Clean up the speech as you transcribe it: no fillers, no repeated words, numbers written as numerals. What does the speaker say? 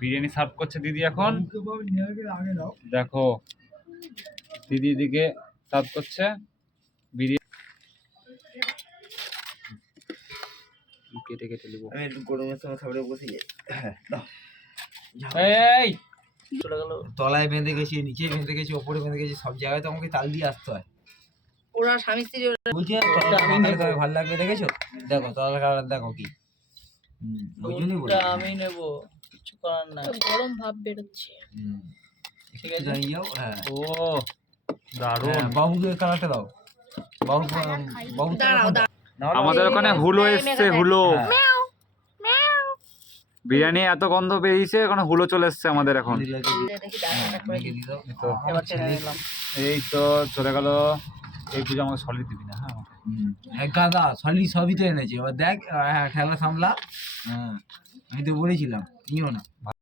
Biryani serve করছে দিদি এখন। দেখো দিদি এদিকে সার্ভ করছে বিরিয়ানি। কেটে কেটে নেবো। আমি একটু গরমের সময় খাবারে বসে যাই। এই চলে গেল। তলায় বেঁধে গেছি, নিচে বেঁধে গেছি, ওপরে বেঁধে গেছি, সব জায়গায় তো আমাকে তাল দিয়ে আসতে হয়। ওরা স্বামী স্ত্রী বলছি আমি ভালো লাগবে, দেখেছো? দেখো তলার কালার দেখো কি। ওই জন্যই বলি আমি নেব, কিছু করার নাই। গরম ভাব বেরোচ্ছে। ঠিক আছে জানিয়ে যাও। হ্যাঁ ও দারুণ। বাবুকে কালারটা দাও। বাবু বাবু দাঁড়াও আমাদের ওখানে হুলো এসছে, হুলো। বিরিয়ানি এত গন্ধ বেরিয়েছে, এখন হুলো চলে এসছে আমাদের এখন। দেখি দাঁড়াটা করে দিই। তো এবার টেনে নিলাম। এই তো চলে গেল। এই পুজো আমাকে সলিড দিবি না? হ্যাঁ আমাকে গাদা সলি সবই তো এনেছি। এবার দেখ, হ্যাঁ খেলা সামলা। হ্যাঁ আমি তো বলেছিলাম নিও না।